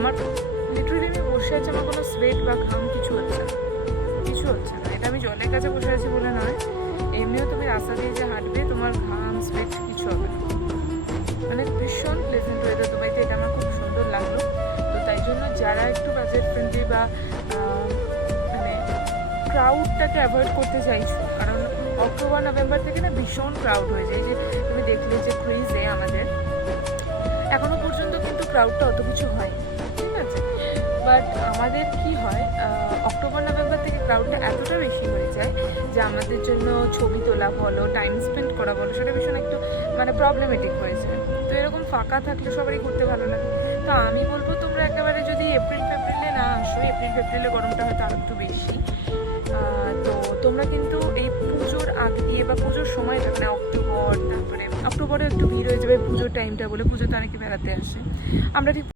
আমার লিটারেলি আমি বসে আছি, আমার কোনো সোয়েট বা ঘাম কিছু হচ্ছে না, কিছু হচ্ছে না। এটা আমি জলের কাছে বসে আছি বলে নয়, এমনিও তুমি রাস্তা দিয়ে যে হাঁটবে তোমার ঘাম সোয়েট কিছু হবে না। মানে ভীষণ প্লেজেন্ট ওয়েদার দুবাইতে, এটা আমার খুব সুন্দর লাগলো। তো তাই জন্য যারা একটু বাজেট ফ্রেন্ডলি বা মানে ক্রাউডটাকে অ্যাভয়েড করতে চাইছো, কারণ অক্টোবর নভেম্বর থেকে না ভীষণ ক্রাউড হয়ে যায়। যে তুমি দেখলে যে ক্রেজে আমাদের এখনো পর্যন্ত কিন্তু ক্রাউডটা অত কিছু হয়, ঠিক আছে। বাট আমাদের কি হয়, অক্টোবর নভেম্বর থেকে ক্রাউডটা এতটা বেশি হয়ে যায় যে আমাদের জন্য ছবি তোলা বলো, টাইম স্পেন্ড করা বলো, সেটা ভীষণ একটু মানে প্রবলেমেটিক হয়ে যায়। তো এরকম ফাঁকা থাকলে সবারই ঘুরতে ভালো লাগে। তো আমি বলবো তোমরা একেবারে যদি এপ্রিল ফেব্রিলে না আসো, এপ্রিল ফেব্রিলে গরমটা হয়তো আরও একটু বেশি, তো তোমরা কিন্তু এই পুজোর আগ দিয়ে বা পুজোর সময়টা মানে অক্টোবর, তারপরে অক্টোবরে একটু ভিড় হয়ে যাবে পুজোর টাইমটা বলে, পুজোতে অনেকে বেড়াতে আসে। আমরা ঠিক